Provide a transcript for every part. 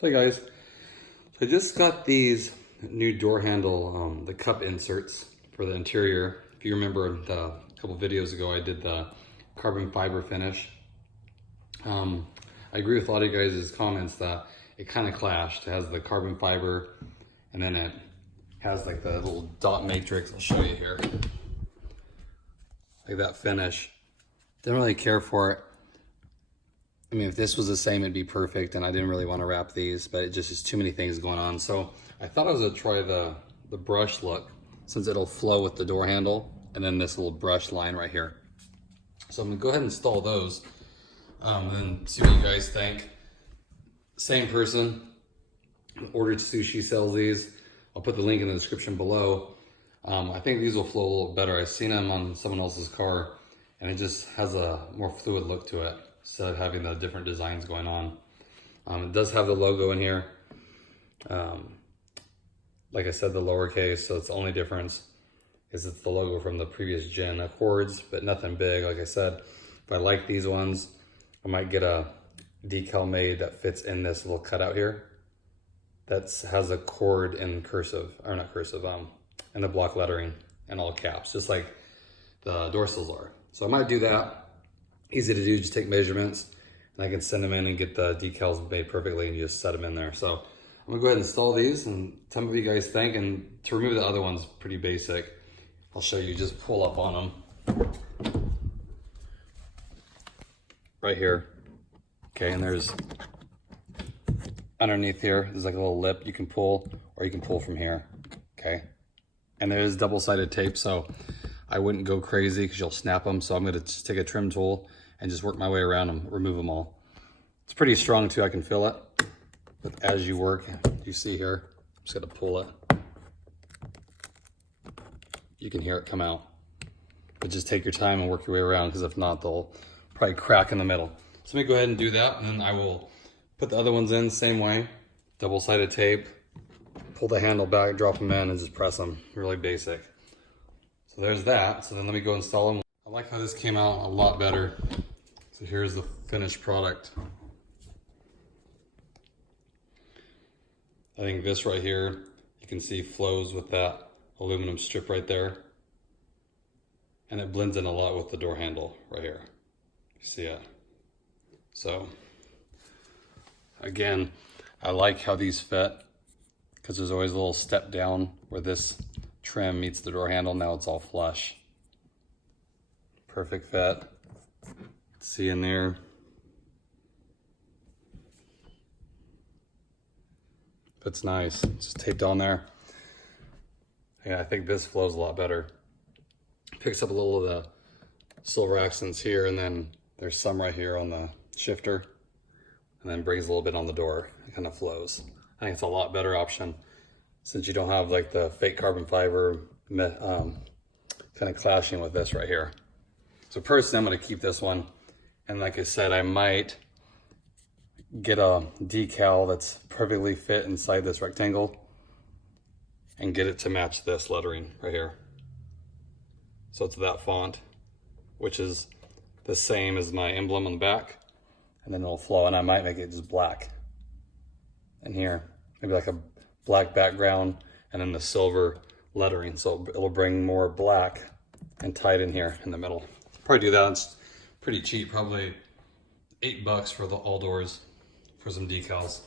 So hey guys, so I just got these new door handle, the cup inserts for the interior. If you remember a couple videos ago, I did the carbon fiber finish. I agree with a lot of you guys' comments that it kind of clashed. It has the carbon fiber and then it has like the little dot matrix. I'll show you here. Like that finish. Didn't really care for it. I mean, if this was the same, it'd be perfect, and I didn't really want to wrap these, but it just is too many things going on. So I thought I was gonna try the brush look, since it'll flow with the door handle, and then this little brush line right here. So I'm gonna go ahead and install those, and then see what you guys think. Same person, Orderedsushi sells these. I'll put the link in the description below. I think these will flow a little better. I've seen them on someone else's car, and it just has a more fluid look to it, instead of having the different designs going on. It does have the logo in here. Like I said, the lowercase, so it's the only difference is it's the logo from the previous gen Accords, but nothing big. Like I said, if I like these ones, I might get a decal made that fits in this little cutout here. That has a cord in cursive, or not cursive, in the block lettering and all caps, just like the door sills are. So I might do that. Easy to do, just take measurements and I can send them in and get the decals made perfectly and just set them in there. So I'm gonna go ahead and install these and tell me what you guys think. And to remove the other ones, pretty basic. I'll show you, just pull up on them. Right here. Okay, and there's underneath here, there's like a little lip you can pull, or you can pull from here, okay? And there is double-sided tape, so I wouldn't go crazy because you'll snap them. So I'm gonna just take a trim tool and just work my way around them, remove them all. It's pretty strong too, I can feel it. But as you work, you see here, I'm just gonna pull it. You can hear it come out. But just take your time and work your way around, because if not, they'll probably crack in the middle. So let me go ahead and do that, and then I will put the other ones in the same way. Double-sided tape, pull the handle back, drop them in, and just press them. Really basic. So there's that. So then let me go install them. I like how this came out a lot better. So here's the finished product. I think this right here, you can see flows with that aluminum strip right there. And it blends in a lot with the door handle right here. You see it? So again, I like how these fit, because there's always a little step down where this trim meets the door handle. Now it's all flush. Perfect fit. See in there. Fits nice. It's just taped on there. Yeah, I think this flows a lot better. Picks up a little of the silver accents here, and then there's some right here on the shifter, and then brings a little bit on the door. It kind of flows. I think it's a lot better option, since you don't have like the fake carbon fiber kind of clashing with this right here. So personally, I'm going to keep this one. And like I said, I might get a decal that's perfectly fit inside this rectangle and get it to match this lettering right here. So it's that font, which is the same as my emblem on the back. And then it'll flow, and I might make it just black in here. Maybe like a black background and then the silver lettering, so it'll bring more black and tied in here in the middle. Probably do that. It's pretty cheap, probably $8 for the all doors for some decals.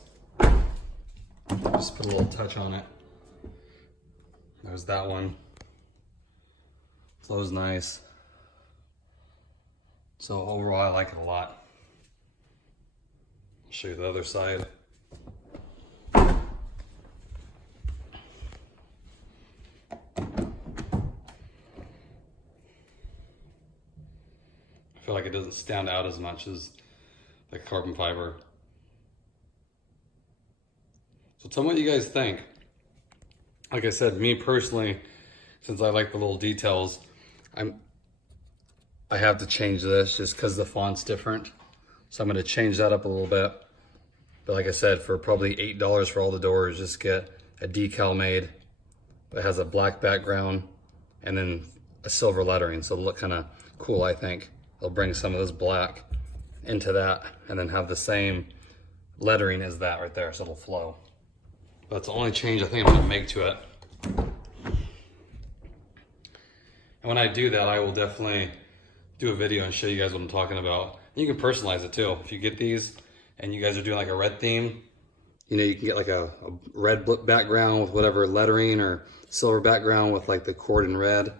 Just put a little touch on it. There's that one. Flows nice. So overall, I like it a lot. I'll show you the other side. I feel like it doesn't stand out as much as the carbon fiber. So tell me what you guys think. Like I said, me personally, since I like the little details, I have to change this just because the font's different. So I'm going to change that up a little bit. But like I said, for probably $8 for all the doors, just get a decal made that has a black background and then a silver lettering. So it'll look kind of cool, I think. They'll bring some of this black into that and then have the same lettering is that right there, so it'll flow. That's the only change I think I'm gonna make to it. And when I do that, I will definitely do a video and show you guys what I'm talking about. You can personalize it too. If you get these and you guys are doing like a red theme, you know, you can get like a red background with whatever lettering, or silver background with like the cord in red.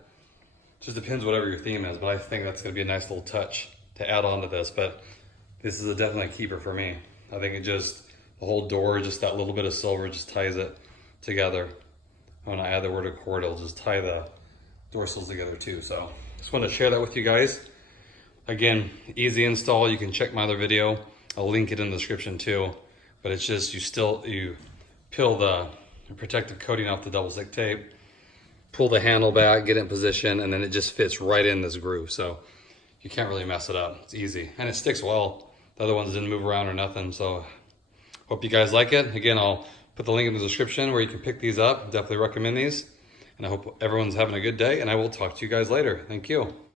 Just depends whatever your theme is, but I think that's gonna be a nice little touch to add on to this. But this is definitely a keeper for me. I think it just, the whole door, just that little bit of silver just ties it together. When I add the word cord, it'll just tie the door sills together too. So just wanted to share that with you guys. Again, easy install. You can check my other video. I'll link it in the description too. But it's just, you peel the protective coating off the double stick tape, pull the handle back, get it in position, and then it just fits right in this groove. So you can't really mess it up. It's easy, and it sticks well. The other ones didn't move around or nothing. So hope you guys like it. Again, I'll put the link in the description where you can pick these up. Definitely recommend these. And I hope everyone's having a good day, and I will talk to you guys later. Thank you.